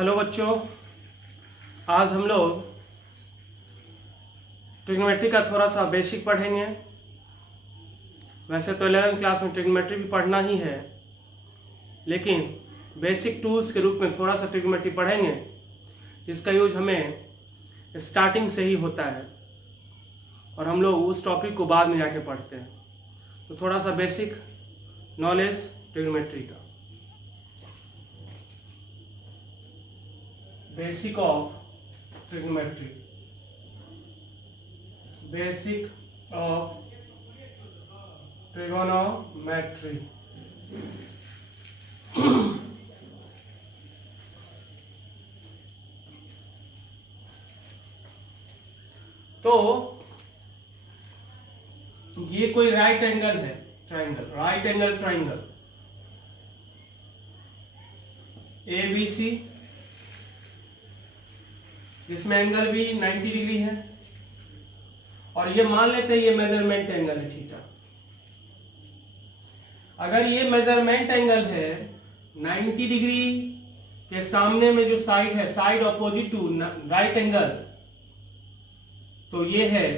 Hello बच्चों, आज हम लोग ट्रिग्नोमेट्री का थोड़ा सा बेसिक पढ़ेंगे। वैसे तो 11वीं क्लास में ट्रिग्नोमेट्री भी पढ़ना ही है, लेकिन बेसिक टूल्स के रूप में थोड़ा सा ट्रिग्नोमेट्री पढ़ेंगे जिसका यूज हमें स्टार्टिंग से ही होता है और हम लोग उस टॉपिक को बाद में जाके पढ़ते हैं। तो थोड़ा सा बेसिक नॉलेज ट्रिग्नोमेट्री का, basic of trigonometry, basic of trigonometry. तो ये कोई राइट एंगल है, triangle, right angle triangle ABC, इसमें एंगल भी 90 डिग्री है और ये मान लेते हैं ये मेजरमेंट एंगल है थीटा। अगर ये मेजरमेंट एंगल है 90 डिग्री के सामने में जो साइड है, side opposite to right angle, तो ये है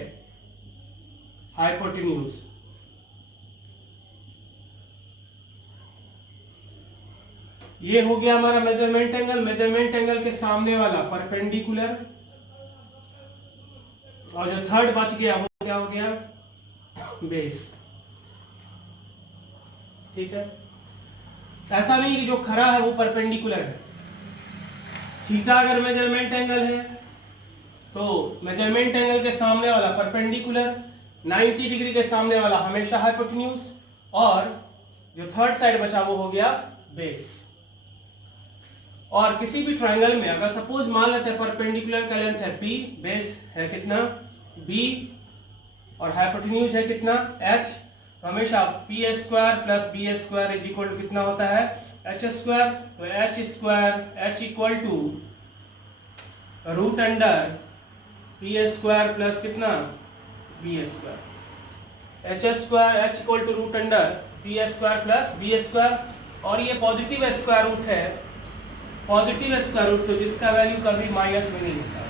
हाइपोटेन्यूज। ये हो गया हमारा मेजरमेंट एंगल। मेजरमेंट एंगल के सामने वाला परपेंडिकुलर, और जो थर्ड बच गया वो क्या हो गया, बेस। ठीक है, ऐसा नहीं कि जो खड़ा है वो परपेंडिकुलर है। थीटा अगर मेजरमेंट एंगल है तो मेजरमेंट एंगल के सामने वाला परपेंडिकुलर, 90 डिग्री के सामने वाला हमेशा हाइपोटेन्यूज, और जो थर्ड साइड बचा वो हो गया बेस। और किसी भी ट्रायंगल में अगर सपोज मान लेते हैं परपेंडिकुलर का लेंथ है P, बेस है कितना B, और हाइपोटेन्यूज है कितना H, तो हमेशा P square plus B square is equal to कितना होता है H स्क्वायर। तो H square H equal to root under P square plus कितना B square. H square H equal to root under P square plus B square, और ये positive square root है, positive square root, तो जिसका value कभी minus में नहीं होता।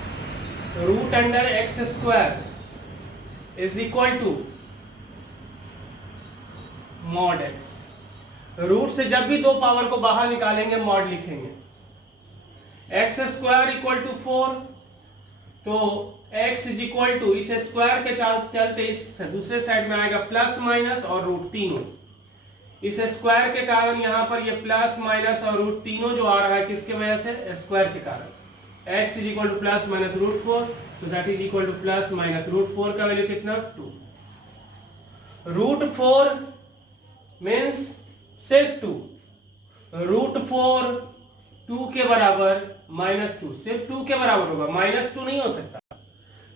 तो root under x square is equal to mod x. Root से जब भी दो पावर को बाहर निकालेंगे मॉड लिखेंगे। एक्स स्क्वायर इक्वल टू 4, तो एक्स इज इक्वल टू, इस स्क्वायर के चलते इस दूसरे साइड में आएगा प्लस माइनस और रूट तीनों। इस स्क्वायर के कारण यहां पर ये प्लस माइनस और रूट तीनों जो आ रहा है किसके वजह से, स्क्वायर के कारण। x is equal to plus minus root 4, so that is equal to plus minus root 4 का वैल्यू कितना 2। रूट 4 मीन्स सिर्फ 2, रूट 4 2 के बराबर माइनस 2, सिर्फ 2 के बराबर होगा, माइनस 2 नहीं हो सकता,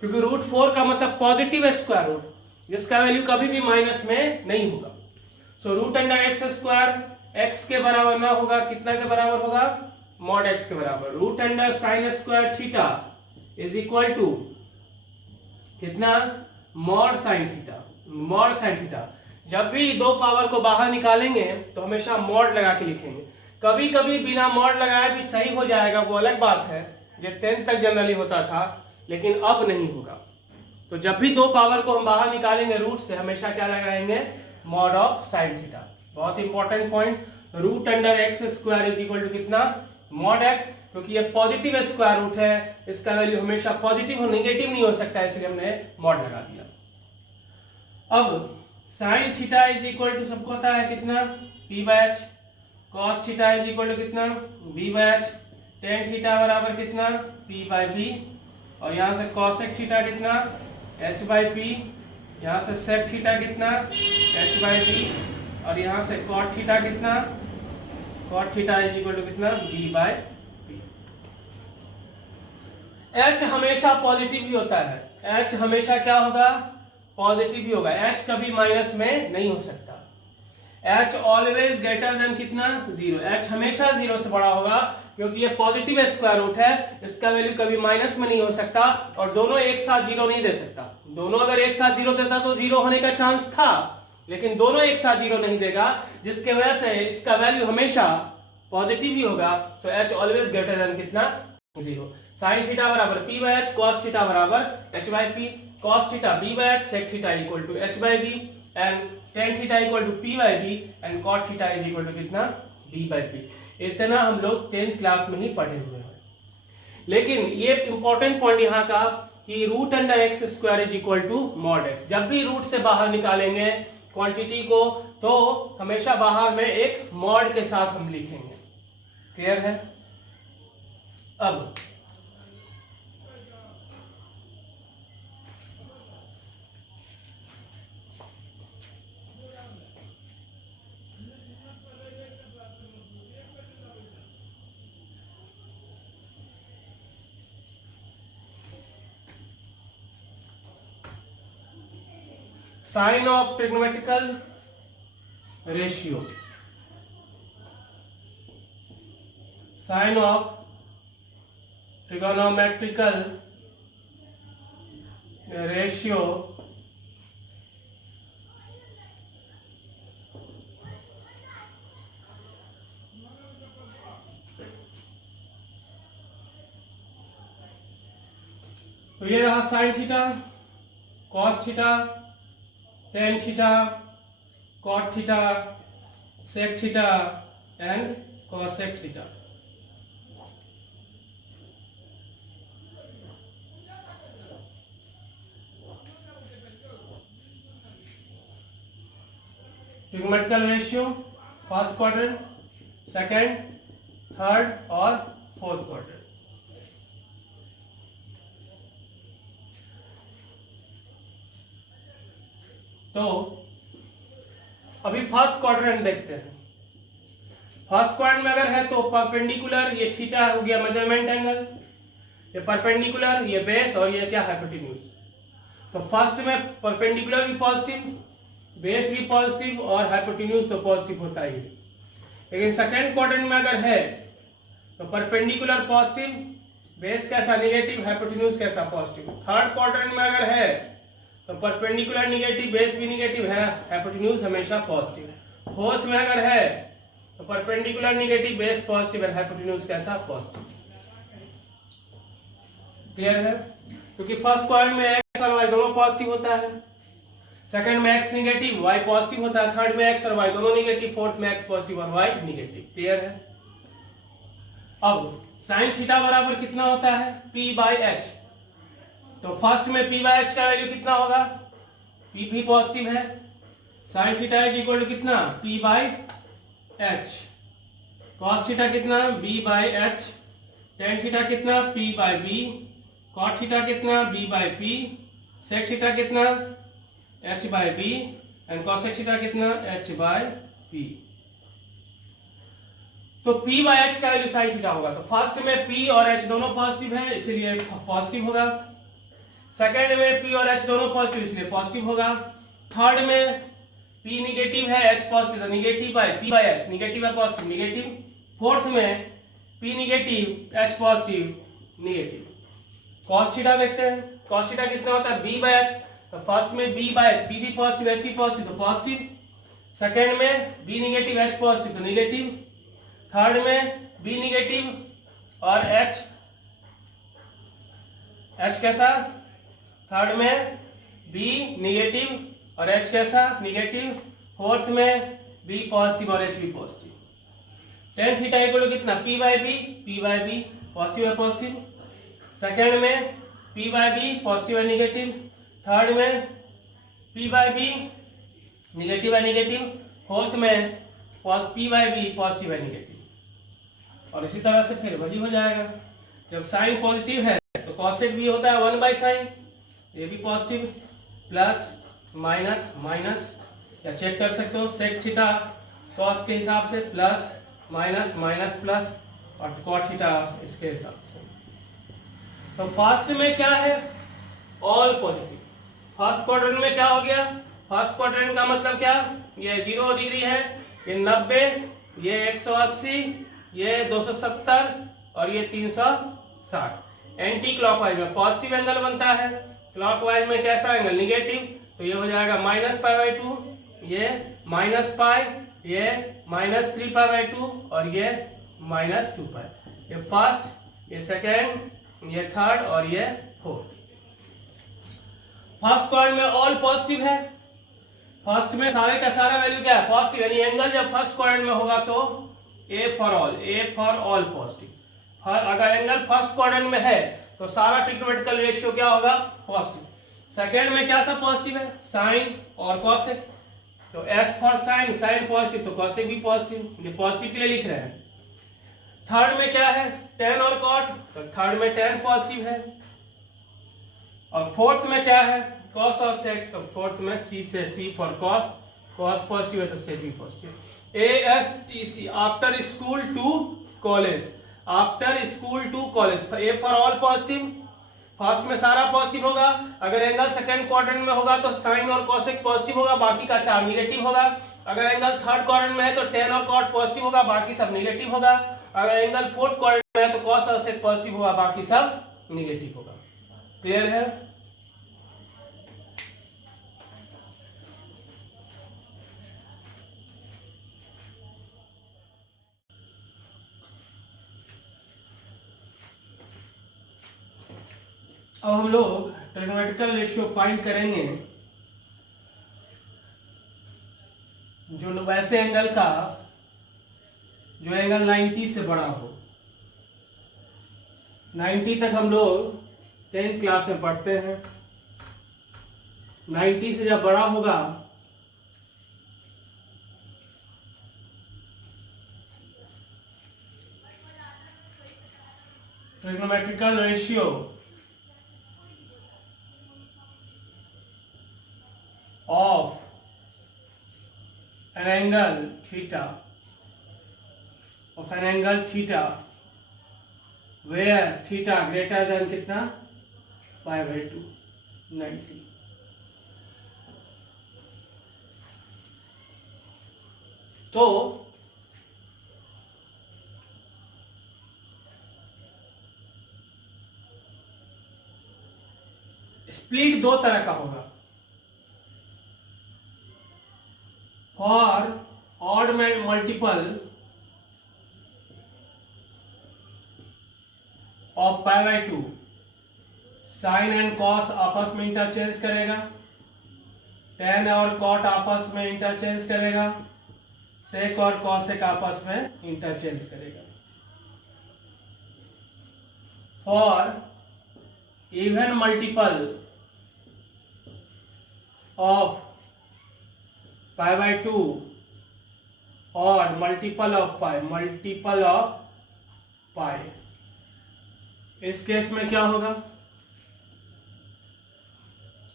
क्योंकि रूट 4 का मतलब पॉजिटिव स्क्वायर रूट, जिसका वैल्यू कभी भी माइनस में नहीं होगा। So root under x square x के बराबर ना होगा, कितना के बराबर होगा, मॉड एक्स के बराबर। Root under sine square theta is equal to कितना, mod sine theta, mod sine theta. जब भी दो पावर को बाहर निकालेंगे तो हमेशा मॉड लगा के लिखेंगे। कभी कभी बिना मॉड लगाए भी सही हो जाएगा, वो अलग बात है, जो 10th तक जनरली होता था, लेकिन अब नहीं होगा। तो जब भी दो पावर को हम बाहर निकालेंगे रूट से, हमेशा क्या लगाएंगे, मॉड ऑफ साइन थीटा। बहुत important point, root under x square is equal to कितना, मॉड एक्स, क्योंकि ये पॉजिटिव स्क्वायर रूट है, इसका वैल्यू हमेशा पॉजिटिव और नेगेटिव नहीं हो सकता, इसलिए हमने मॉड लगा दिया। अब sine theta is equal to सबको पता है कितना, P by H, cos theta is equal to कितना, B by H, tan theta बराबर कितना, P बाय B, और यहां से कॉसेक थीटा कितना, H बाय P, यहां से सेक थीटा कितना, H बाय B, और यहां से कॉट थीटा कितना, cot theta is equal to कितना, B बाय P। H हमेशा पॉजिटिव ही होता है, H हमेशा क्या होगा, पॉजिटिव ही होगा, H कभी माइनस में नहीं हो सकता। H ऑलवेज ग्रेटर देन कितना, 0, H हमेशा 0 से बड़ा होगा, क्योंकि ये पॉजिटिव स्क्वायर रूट है, इसका वैल्यू कभी माइनस में नहीं हो सकता, और दोनों एक साथ 0 नहीं दे सकता। दोनों अगर एक साथ 0 देता तो 0 होने का चांस था, लेकिन दोनों एक साथ 0 नहीं देगा, जिसके वजह से इसका वैल्यू हमेशा पॉजिटिव ही होगा तो h ऑलवेज ग्रेटर देन कितना 0। साइन थीटा बराबर p by h, cos theta बराबर h by p, cos theta b by h, sec theta equal to h by b and tan theta equal to p by b and cot theta is equal to कितना b by p। इतना हम लोग 10th class में ही पढ़े हुए हैं। लेकिन ये इंपॉर्टेंट पॉइंट यहाँ का कि root under x square is equal to mod x. जब भी रूट से बाहर निकालेंगे क्वांटिटी को तो हमेशा बाहर में एक मॉड के साथ हम लिखेंगे। क्लियर है? अब sine of trigonometrical ratio, sine of trigonometrical ratio तो ये रहा sine theta, cos theta, tan theta, cot theta, sec theta and cosec theta. Trigonometrical ratio first quadrant, second, third और फोर्थ क्वाड्रेंट। तो अभी फर्स्ट क्वाड्रेंट देखते हैं। First quadrant में अगर है तो परपेंडिकुलर, ये थीटा हो गया मेजरमेंट एंगल, ये परपेंडिकुलर, ये बेस और ये क्या हाइपोटेन्यूज। तो फर्स्ट में परपेंडिकुलर भी पॉजिटिव, बेस भी पॉजिटिव और हाइपोटेन्यूज तो पॉजिटिव होता ही है। लेकिन सेकंड क्वाड्रेंट में अगर है तो परपेंडिकुलर पॉजिटिव, बेस कैसा नेगेटिव, हाइपोटेन्यूज कैसा पॉजिटिव। थर्ड क्वाड्रेंट में अगर है तो परपेंडिकुलर निगेटिव, बेस भी निगेटिव है, हाइपोटेन्यूज हमेशा पॉजिटिव है। फोर्थ में अगर है तो परपेंडिकुलर निगेटिव, बेस पॉजिटिव है, हाइपोटेन्यूज कैसा पॉजिटिव। क्लियर है? क्योंकि फर्स्ट क्वाड्रेंट में एक्स और वाई दोनों पॉजिटिव होता है, सेकंड में एक्स निगेटिव वाई पॉजिटिव होता है, थर्ड में एक्स और वाई दोनों निगेटिव, फोर्थ में एक्स पॉजिटिव और वाई निगेटिव। क्लियर है? अब साइन थीटा बराबर कितना होता है p बाई एच। तो फर्स्ट में p बाई एच का वैल्यू कितना होगा, p भी पॉजिटिव है, sine theta is equal to कितना p by h, cos theta कितना b by h, tan theta कितना p by b, cot theta कितना b by p, sec theta कितना h by b and cosec theta कितना h by p। तो p by h का value sine theta होगा। तो first में p और h दोनों पॉजिटिव है इसलिए पॉजिटिव होगा, सेकंड में p और h दोनों पॉजिटिव इसलिए पॉजिटिव होगा, थर्ड में p निगेटिव है h पॉजिटिव तो negative by p by h, negative है पॉजिटिव निगेटिव, फोर्थ में p negative h positive negative. cos theta देखते हैं, cos थीटा कितना होता है b बाई h। तो फर्स्ट में b बाई h, p भी पॉजिटिव h भी पॉजिटिव तो पॉजिटिव, सेकंड में b निगेटिव h पॉजिटिव तो निगेटिव, थर्ड में b निगेटिव और h कैसा, थर्ड में b निगेटिव और h कैसा निगेटिव, फोर्थ में b पॉजिटिव और h भी positive. Tan theta equal to कितना p बाई b पॉजिटिव है पॉजिटिव, सेकंड में p बाई b पॉजिटिव है निगेटिव, थर्ड में p बाई b निगेटिव है निगेटिव, फोर्थ में p बाई b पॉजिटिव है निगेटिव। और इसी तरह से फिर वही हो जाएगा, जब साइन पॉजिटिव है तो कॉसेक भी होता है 1 बाई साइन, ये भी पॉजिटिव, प्लस माइनस माइनस, या चेक कर सकते हो सेक थीटा कॉस के हिसाब से, प्लस माइनस माइनस प्लस और कॉट थीटा इसके हिसाब से। तो फर्स्ट में क्या है ऑल पॉजिटिव। फर्स्ट क्वाड्रेंट में क्या हो गया, फर्स्ट क्वाड्रेंट का मतलब क्या, ये 0 डिग्री है, ये 90, ये 180, ये 270 और ये 360। एंटी क्लॉकवाइज में पॉजिटिव एंगल बनता है, क्लॉकवाइज में कैसा एंगल निगेटिव, तो ये हो जाएगा माइनस पाई बाई 2, ये माइनस पाई, ये माइनस 3 पाई बाई 2 और ये माइनस 2 पाई। ये फर्स्ट, ये सेकेंड, ये थर्ड और ये फोर्थ। फर्स्ट क्वाड्रेंट में ऑल पॉजिटिव है। फर्स्ट में सारे का सारा वैल्यू क्या है? पॉजिटिव, यानी एंगल जब फर्स्ट क्वाड्रेंट में होगा तो ए फॉर ऑल पॉजिटिव। अगर एंगल फर्स्ट क्वाड्रेंट में है तो सारा ट्रिग्नोमेट्रिकल रेशियो क्या होगा? पॉजिटिव। सेकेंड में क्या सा पॉजिटिव है? साइन और कॉसेक, तो S for sine, sine positive तो कॉसेक भी पॉजिटिव, ये पॉजिटिव के लिए लिख रहे हैं। थर्ड में क्या है? टेन और कॉट, तो थर्ड में टेन पॉजिटिव है। और फोर्थ में क्या है? कॉस और सेक, तो फोर्थ में सी से C for cos, cos positive है तो सेक भी positive. A S T C, after school to college, after school to college. A for all positive, first में सारा पॉजिटिव होगा। अगर एंगल सेकंड क्वाड्रेंट में होगा तो साइन और कॉसेक पॉजिटिव होगा, बाकी का चार निगेटिव होगा। अगर एंगल थर्ड क्वाड्रेंट में है तो टेन और कॉट पॉजिटिव होगा, बाकी सब निगेटिव होगा। अगर एंगल फोर्थ क्वाड्रेंट में है तो कॉस और सेक पॉजिटिव होगा, बाकी सब निगेटिव होगा। क्लियर है? अब हम लोग ट्रिग्नोमेट्रिकल रेशियो फाइंड करेंगे जो वैसे एंगल का जो एंगल 90 से बड़ा हो। 90 तक हम लोग 10th क्लास में पढ़ते हैं। 90 से जब बड़ा होगा trigonometrical ratio of an angle theta, of an angle theta where theta greater than कितना? pi by 2, 90। तो स्प्लिट दो तरह का होगा। For odd multiple of pi by 2, sine and cos आपस में इंटरचेंज करेगा, टेन और कॉट आपस में इंटरचेंज करेगा, सेक और कॉसेक आपस में इंटरचेंज करेगा। For even multiple of pi by 2 और मल्टीपल ऑफ पाई, इस केस में क्या होगा?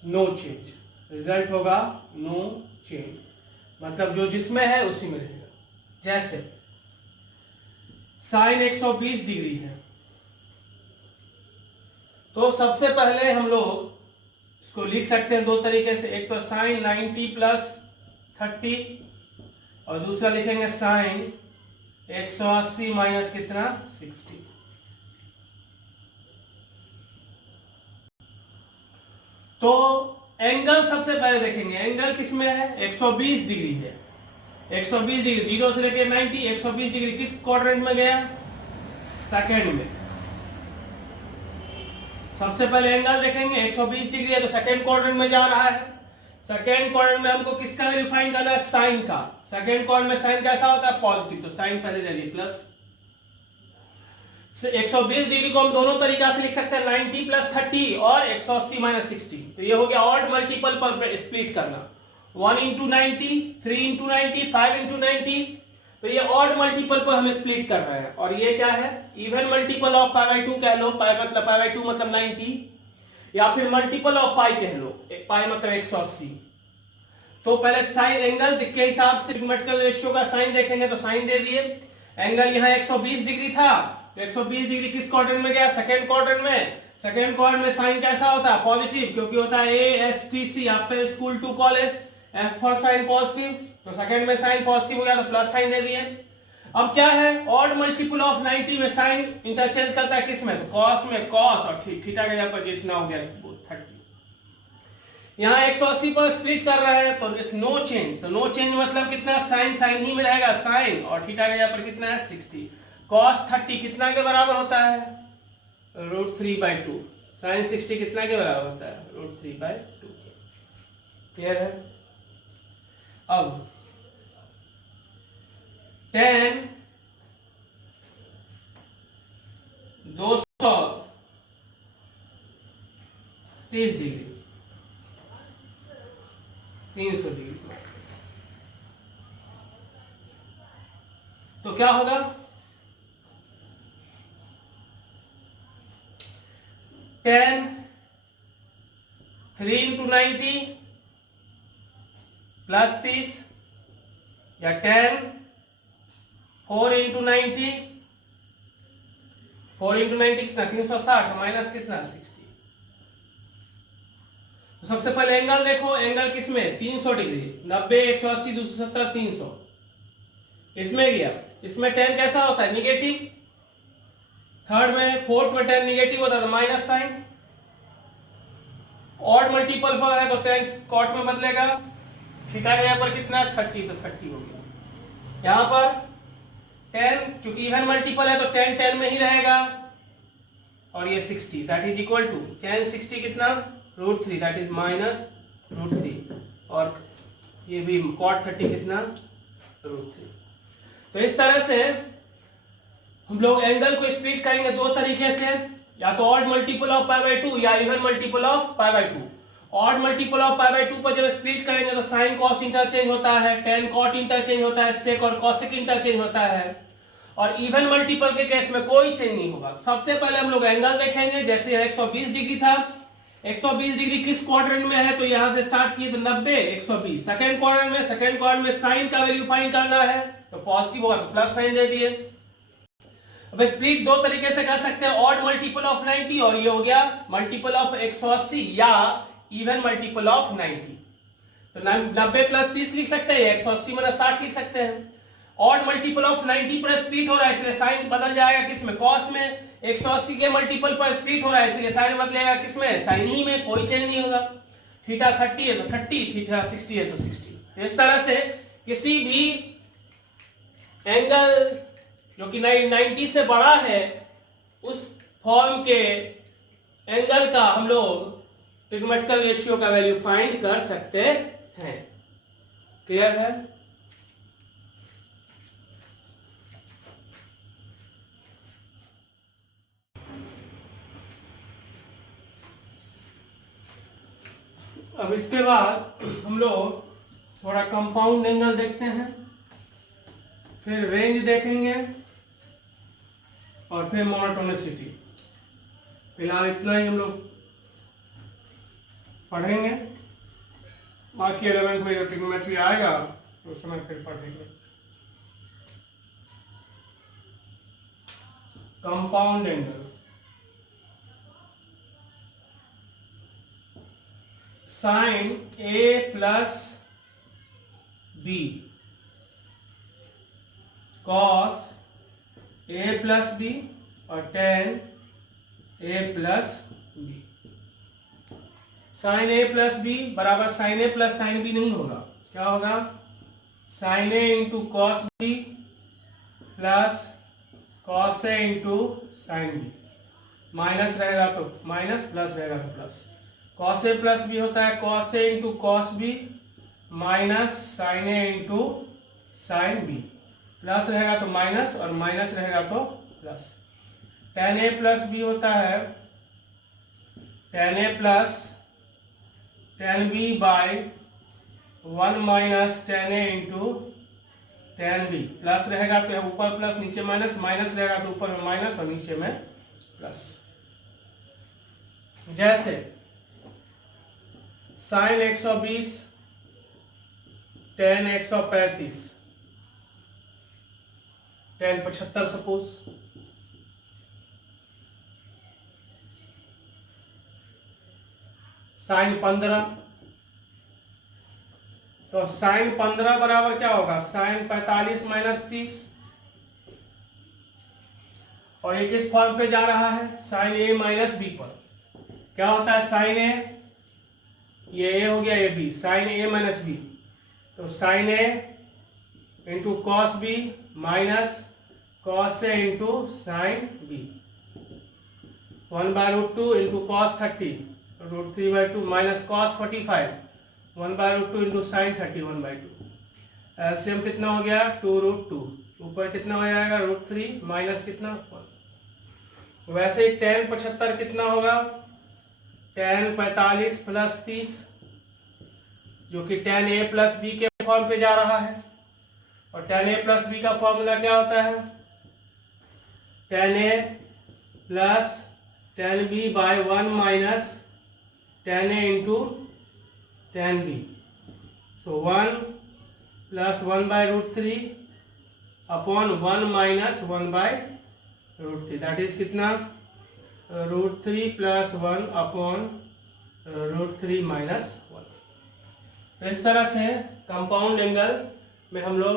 नो चेंज, रिजल्ट होगा नो चेंज, मतलब जो जिसमें है उसी में रहेगा। जैसे साइन 120 डिग्री है तो सबसे पहले हम लोग इसको लिख सकते हैं दो तरीके से। एक तो साइन 90 प्लस 30 और दूसरा लिखेंगे साइन 180 माइनस कितना? 60। तो एंगल सबसे पहले देखेंगे, एंगल किसमें है? 120 डिग्री है। 120 डिग्री 0 से लेकर 90, 120 डिग्री किस क्वाड्रेंट में गया? सेकेंड में। सबसे पहले एंगल देखेंगे, 120 डिग्री है तो सेकेंड क्वाड्रेंट में जा रहा है। सेकेंड क्वाड्रेंट में हमको किसका वैल्यू फाइंड करना है? साइन का। सेकेंड क्वाड्रेंट में साइन कैसा होता है? पॉजिटिव, तो साइन पहले दे दिए प्लस। 120 डिग्री को हम दोनों तरीका से लिख सकते हैं, 90 प्लस 30 और 180 माइनस 60। तो ये हो गया ऑड मल्टीपल पर स्प्लिट करना, 1 इंटू 90, 3 इंटू 90, 5 इंटू 90। तो ये ऑड मल्टीपल पर हम स्प्लिट कर रहे हैं। और ये क्या है? Even multiple of pi by 2 कह लो, पाई मतलब पाई बाई 2 मतलब 90, या फिर मल्टीपल ऑफ पाई कह लो, पाई मतलब 180। तो पहले साइन एंगल के हिसाब से ट्रिग्नोमेट्रिकल रेशियो का साइन देखेंगे तो साइन दे दिए। एंगल यहाँ 120 डिग्री था, 120 डिग्री किस क्वाड्रेंट में गया? सेकेंड क्वाड्रेंट में। सेकेंड क्वाड्रेंट में साइन कैसा होता है? पॉजिटिव, क्योंकि होता है ASTC, after school to college, S for sine positive, तो सेकेंड में साइन पॉजिटिव हो गया तो प्लस साइन दे दिए। अब क्या है? ऑड मल्टीपल ऑफ 90 में साइन इंटरचेंज करता है किस में? तो कॉस में कॉस, और थीटा के जगह पर जितना हो गया 30। यहाँ 180 पर स्प्लिट कर रहे हैं तो नो चेंज, तो नो चेंज मतलब कितना? साइन साइन ही में रहेगा साइन, और थीटा के जगह पर कितना है? 60। cos 30 कितना के बराबर होता है? √3/2। sin 60 कितना के बराबर होता है? √3/2। क्लियर है? अब tan 230 डिग्री 300 डिग्री, तो क्या होगा? tan 3 × 90 प्लस 30 या tan 4 × 90, 4 × 90 कितना? 360 माइनस कितना? 60। तो सबसे पहले एंगल देखो, एंगल किसमें? 300 डिग्री, 90, 180, 270, 300 इसमें गया। इसमें tan कैसा होता है? निगेटिव। थर्ड में, फोर्थ में tan निगेटिव होता है तो माइनस साइन। ऑड मल्टीपल पर है तो tan कॉट में बदलेगा। थीटा यहाँ पर कितना? 30, तो 30 हो गया। यहां पर tan चूंकि इवन मल्टीपल है तो tan tan में ही रहेगा, और ये 60 that is equal to tan 60 कितना? √3 दैट इज माइनस √3, और ये भी cot 30 कितना? √3। तो इस तरह से हम लोग एंगल को स्प्लिट करेंगे दो तरीके से, या तो ऑड मल्टीपल ऑफ π/2 या even multiple of π/2। Odd multiple of π/2 पर जब स्प्लिट करेंगे तो साइन कॉस इंटरचेंज होता है, tan कॉट इंटरचेंज होता है, सेक और कॉसेक इंटरचेंज होता है, और इवन मल्टीपल के केस में कोई चेंज नहीं होगा। सबसे पहले हम लोग एंगल देखेंगे, जैसे 120 डिग्री था, 120 डिग्री किस क्वाड्रेंट में है? तो यहां से स्टार्ट किए तो 90, 120। सेकंड क्वाड्रेंट में, सेकंड क्वाड्रेंट में साइन का वैल्यू फाइंड करना है, तो पॉजिटिव होगा तो प्लस साइन दे दिए। अब स्प्लिट दो तरीके से कर सकते हैं, ऑड मल्टीपल ऑफ 90 और ये हो गया मल्टीपल ऑफ 180 या इवन मल्टीपल ऑफ 90। तो 90 + 30 लिख सकते हैं, 180 - 60 लिख सकते हैं। ऑड मल्टीपल ऑफ 90 पर स्प्लिट हो रहा है इसलिए साइन बदल जाएगा किसमें? कॉस में। 180 के मल्टीपल पर स्प्लिट हो रहा है इसलिए साइन बदलेगा किसमें? साइन ही में, कोई चेंज नहीं होगा। थीटा 30 है तो 30, थीटा 60 है तो 60। इस तरह से किसी भी एंगल जो कि 90 से बड़ा है उस फॉर्म के एंगल का हम लोग ट्रिग्नोमेट्रिकल रेशियो का वैल्यू फाइंड कर सकते हैं। क्लियर है? अब इसके बाद हम लोग थोड़ा कंपाउंड एंगल देखते हैं, फिर रेंज देखेंगे और फिर मोनोटोनिसिटी। फिलहाल इतना ही हम लोग पढ़ेंगे, बाकी 11th में जो ट्रिग्नोमेट्री आएगा तो उस समय फिर पढ़ेंगे। Compound angle, sine A + B cos A + B और tan A + B। Sine A + B बराबर साइन A + साइन B नहीं होगा, क्या होगा? Sine A × cos B plus cos A × sine B। Minus रहेगा तो माइनस, प्लस रहेगा तो प्लस। cos A + B होता है cos A × cos B minus sin A × sin B। Plus रहेगा तो माइनस और माइनस रहेगा तो प्लस। tan A + B होता है tan A + tan B / 1 - tan A × tan B। Plus रहेगा तो ऊपर प्लस नीचे माइनस, माइनस रहेगा तो ऊपर में माइनस और नीचे में प्लस। जैसे sine 120 tan 135 tan 75 suppose, sine 15, तो साइन 15 बराबर क्या होगा? साइन 45 - 30, और ये किस फॉर्म पे जा रहा है? साइन A - B पर। क्या होता है साइन A? ये A हो गया, ये B, साइन A - B, तो sine A × cos B minus cos A into sine B, 1/√2 into cos 30 √3/2 minus cos 45 1/√2 into sine 30 1/2। LCM कितना हो गया 2√2, ऊपर कितना हो जाएगा √3 माइनस कितना 1। वैसे ही tan 75 कितना होगा tan 45 प्लस 30, जो कि tan a प्लस बी के फॉर्म पे जा रहा है, और tan a प्लस बी का फॉर्मूला क्या होता है tan a plus tan b by 1 minus tan a into tan b। So 1 plus 1/√3 upon 1 minus 1/√3, that is कितना √3 प्लस 1 अपॉन √3 माइनस 1। तो इस तरह से कंपाउंड एंगल में हम लोग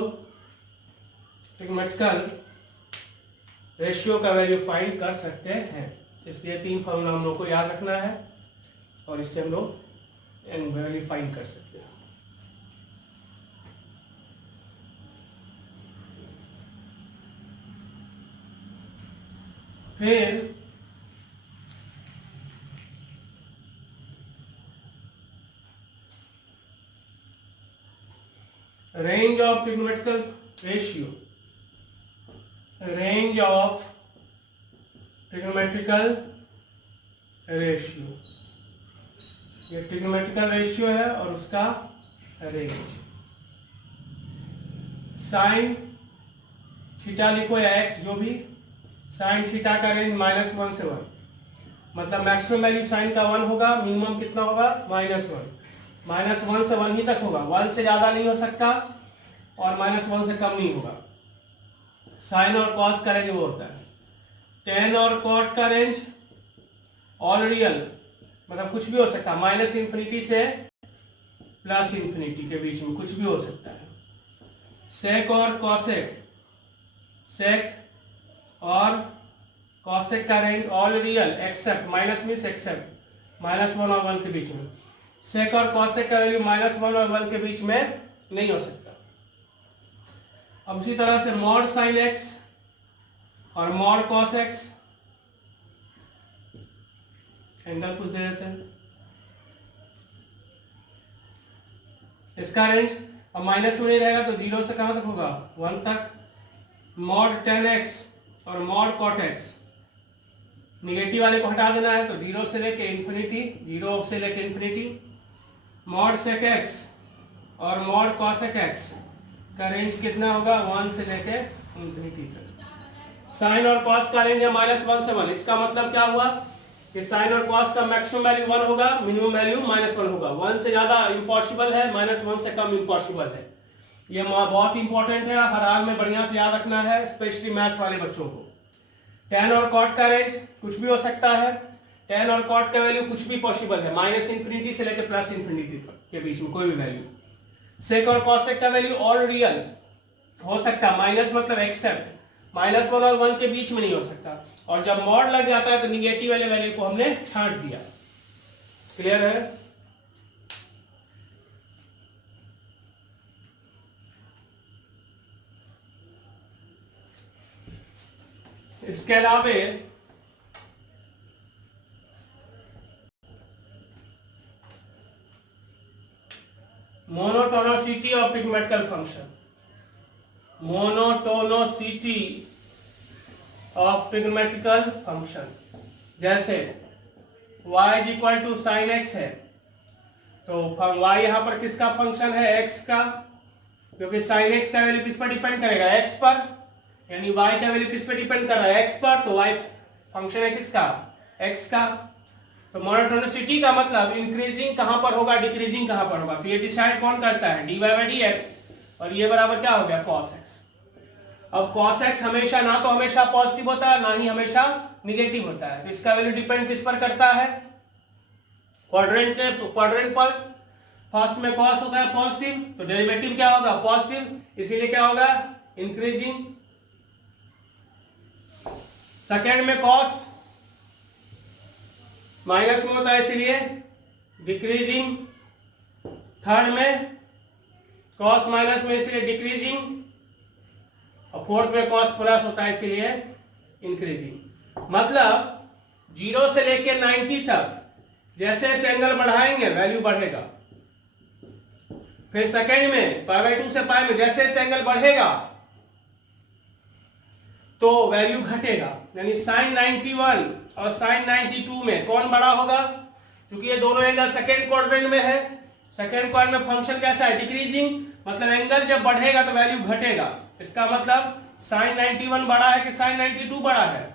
ट्रिग्मेटिकल रेशियो का वैल्यू फाइंड कर सकते हैं। इसलिए 3 फॉर्मूला हम लोग को याद रखना है और इससे हम लोग वैल्यू फाइंड कर सकते हैं। फिर range of trigonometrical ratio, range of trigonometrical ratio, ये ट्रिग्नोमेट्रिकल रेशियो है और उसका रेंज। साइन थीटा लिखो या एक्स जो भी, साइन थीटा का रेंज -1 से 1, मतलब मैक्सिमम वैल्यू साइन का 1 होगा, मिनिमम कितना होगा -1, -1 से 1 ही तक होगा, 1 से ज्यादा नहीं हो सकता और -1 से कम नहीं होगा। साइन और कॉस का रेंज वो होता है। टेन और कॉट का रेंज ऑल रियल, मतलब कुछ भी हो सकता है, -∞ से +∞ के बीच में कुछ भी हो सकता है। सेक और कॉसेक, सेक और कॉसेक का range all real except, minus means except -1 और 1 के बीच में। सेक और कॉसेक का वैल्यू -1 और 1 के बीच में नहीं हो सकता। अब उसी तरह से मॉड साइन एक्स और मॉड कॉस एक्स, एंगल कुछ दे देते हैं, इसका रेंज अब माइनस में नहीं रहेगा तो 0 से कहां तक होगा 1 तक। मॉड टेन एक्स और मॉड कॉट एक्स, निगेटिव वाले को हटा देना है तो 0 से लेके इन्फिनिटी, 0 से लेके इन्फिनिटी। मॉड सेक एक्स और मॉड कॉसेक एक्स का रेंज कितना होगा 1 से लेके इन्फिनिटी तक। साइन और कॉस का रेंज है -1 से 1, इसका मतलब क्या हुआ कि साइन और कॉस का मैक्सिमम वैल्यू 1 होगा, मिनिमम वैल्यू -1 होगा। 1 से ज्यादा इम्पॉसिबल है, -1 से कम इम्पॉसिबल है। ये बहुत इंपॉर्टेंट है, हर हाल में बढ़िया से याद रखना है, स्पेशली मैथ्स वाले बच्चों को। टेन और कॉट का रेंज कुछ भी हो सकता है, टेन और कॉट का वैल्यू कुछ भी पॉसिबल है, -∞ से लेकर +∞ के बीच में कोई भी वैल्यू। सेक और कॉसेक का वैल्यू ऑल रियल हो सकता है, माइनस मतलब एक्सेप्ट, -1 और 1 के बीच में नहीं हो सकता। और जब मॉड लग जाता है तो निगेटिव वाले वैल्यू को हमने छांट दिया। क्लियर है? इसके अलावे monotonicity of trigonometrical function, monotonicity of trigonometrical function, जैसे y = sin x है तो y यहां पर किसका फंक्शन है, x का, क्योंकि sin x का वैल्यू किस पर डिपेंड करेगा, x पर, यानी y का वैल्यू किस पर डिपेंड कर रहा है, x पर, तो y फंक्शन है किसका, x का। तो मोनोटोनिसिटी का मतलब इंक्रीजिंग कहां पर होगा, डिक्रीजिंग कहां पर होगा, तो ये डिसाइड कौन करता है, dy/dx, और ये बराबर क्या हो गया cos x। अब cos x हमेशा ना तो हमेशा पॉजिटिव होता है ना ही हमेशा निगेटिव होता है, तो इसका वैल्यू डिपेंड किस पर करता है, क्वाड्रेंट पर। फर्स्ट में cos होता है पॉजिटिव तो डेरिवेटिव क्या होगा पॉजिटिव, इसीलिए क्या होगा इंक्रीजिंग। सेकेंड में cos माइनस में होता है इसीलिए डिक्रीजिंग। थर्ड में cos माइनस में इसलिए डिक्रीजिंग। और फोर्थ में कॉस प्लस होता है, इसीलिए इंक्रीजिंग। मतलब 0 से लेके 90 तक जैसे जैसे एंगल बढ़ाएंगे वैल्यू बढ़ेगा। फिर सेकेंड में π/2 से π में जैसे जैसे एंगल बढ़ेगा तो वैल्यू घटेगा। यानी sin 91 और sin 92 में कौन बड़ा होगा? क्योंकि ये दोनों एंगल सेकेंड क्वाड्रेंट में है। सेकेंड क्वाड्रेंट में फंक्शन कैसा है? डिक्रीजिंग। मतलब एंगल जब बढ़ेगा तो वैल्यू घटेगा। इसका मतलब sin 91 बड़ा है कि sin 92 बड़ा है?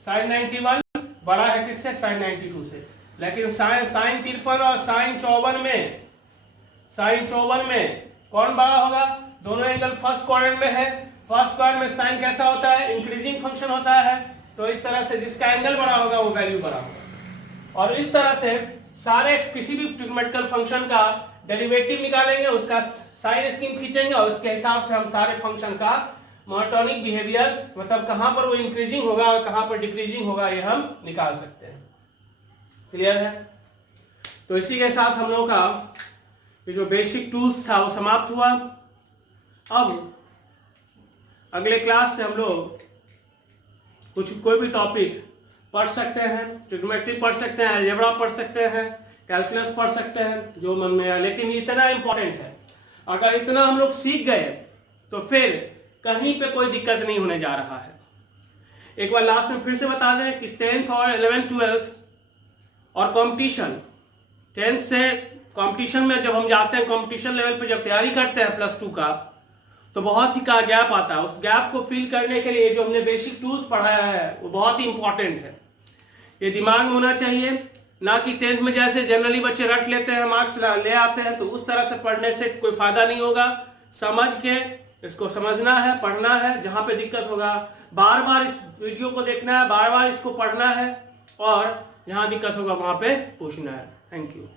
sin 91 बड़ा है किससे? sin 92 से। लेकिन sin 53 और sin 54 में कौन बड़ा होगा? दोनों एंगल फर्स्ट क्वाड्रेंट में है। फर्स्ट क्वाड्रेंट में साइन कैसा होता है? इंक्रीजिंग फंक्शन होता है। तो इस तरह से जिसका एंगल बड़ा होगा वो वैल्यू बड़ा होगा। और इस तरह से सारे किसी भी ट्रिग्नोमेट्रिकल फंक्शन का डेरिवेटिव निकालेंगे, उसका साइन स्कीम खींचेंगे और उसके हिसाब से हम सारे फंक्शन का मोनोटोनिक बिहेवियर, मतलब कहां पर वो इंक्रीजिंग होगा और कहां पर डिक्रीजिंग होगा, ये हम निकाल सकते हैं। क्लियर है? तो इसी के साथ हम लोग का ये जो बेसिक टूल्स था वो समाप्त हुआ। अब अगले क्लास से हम लोग कोई भी टॉपिक पढ़ सकते हैं, ट्रिग्नोमेट्री पढ़ सकते हैं, अलजेब्रा पढ़ सकते हैं, कैलकुलस पढ़ सकते हैं, जो मन में आए। लेकिन इतना इंपॉर्टेंट है, अगर इतना हम लोग सीख गए तो फिर कहीं पे कोई दिक्कत नहीं होने जा रहा है। एक बार लास्ट में फिर से बता दें कि 10th और 11th 12th और कंपटीशन, 10th से कंपटीशन में जब हम जाते हैं, कंपटीशन लेवल पे जब तैयारी करते हैं +2 का, तो बहुत ही का गैप आता है। उस गैप को फिल करने के लिए जो हमने बेसिक टूल्स पढ़ाया है वो बहुत ही इंपॉर्टेंट है। ये दिमाग में होना चाहिए, ना कि 10th में जैसे जनरली बच्चे रट लेते हैं, मार्क्स ले आते हैं, तो उस तरह से पढ़ने से कोई फायदा नहीं होगा। समझ के इसको समझना है, पढ़ना है। जहां पे दिक्कत होगा बार बार इस वीडियो को देखना है, बार बार इसको पढ़ना है, और जहां दिक्कत होगा वहां पे पूछना है। Thank you.